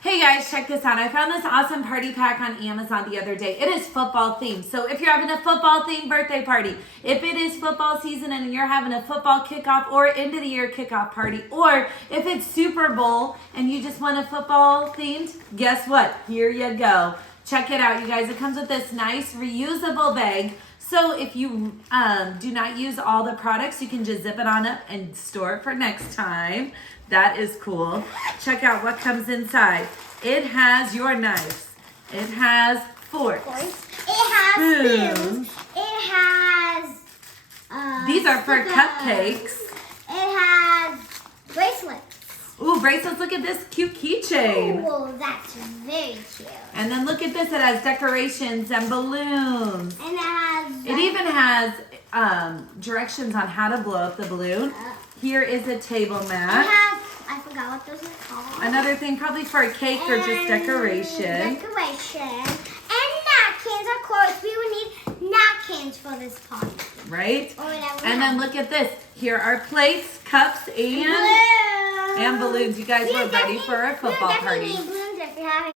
Hey guys, check this out. I found this awesome party pack on Amazon the other day. It is football themed. So if you're having a football themed birthday party, if it is football season and you're having a football kickoff or end of the year kickoff party, or if it's Super Bowl and you just want a football themed, guess what? Here you go. Check it out, you guys. It comes with this nice reusable bag. So if you do not use all the products, you can just zip it on up and store it for next time. That is cool. Check out what comes inside. It has your knives. It has forks. It has spoons. It has these are for stickers. cupcakes. It has bracelets. Ooh, bracelets. Look at this cute keychain. Oh, that's very cute. And then look at this. It has decorations and balloons. And it has... It even has directions on how to blow up the balloon. Here is a table mat. It has... I forgot what those are called. Another thing probably for a cake or just decoration. Decoration. And napkins, of course. We would need napkins for this party. Right? Or whatever. And then look at this. Here are plates, cups, and balloons. You guys were ready for a football party. We definitely need balloons if you're having